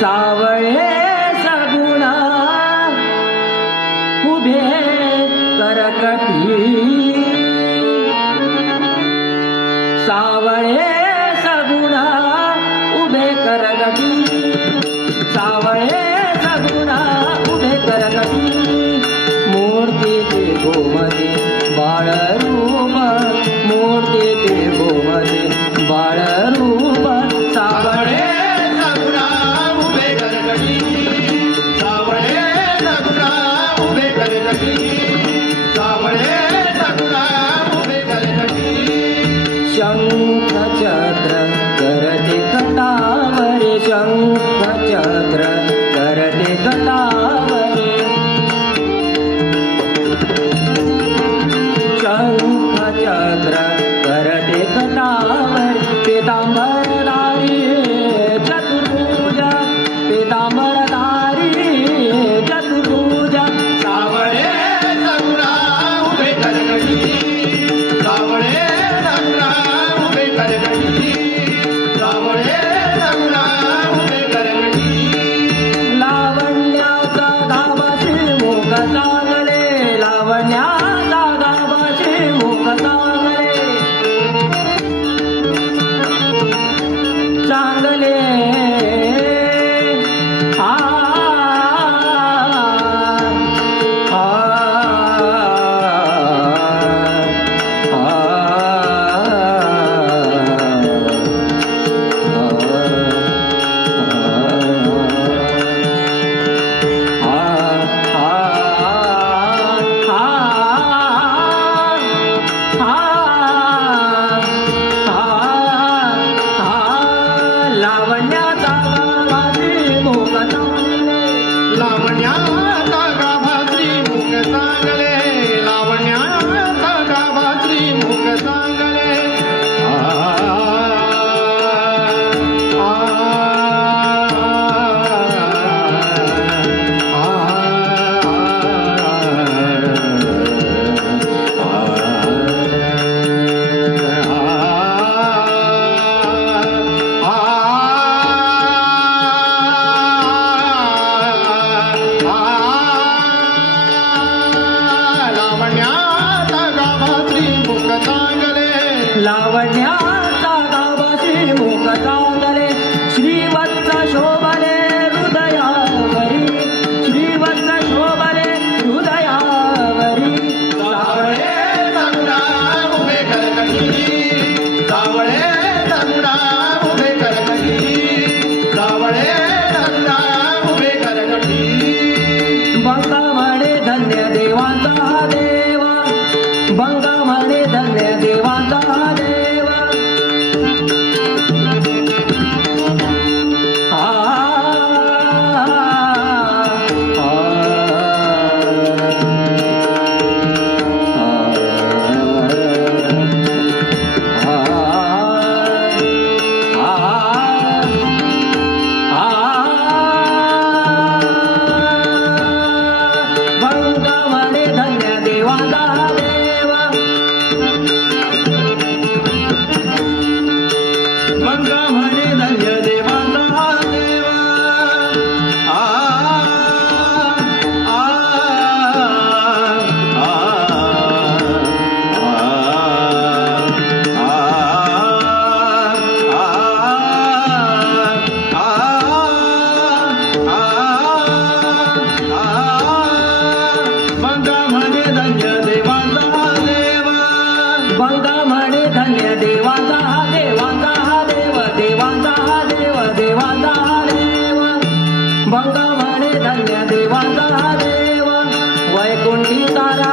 सावळे सगुणा। उभे करकटी सावळे सगुणा, उभे करकटी सावळे सगुणा, उभे करकटी मूर्ती ते गोमदे बाळ रूप मूर्ती ते गोमदे बाळ atrás. देवांचा देवा वैकुंठी तारा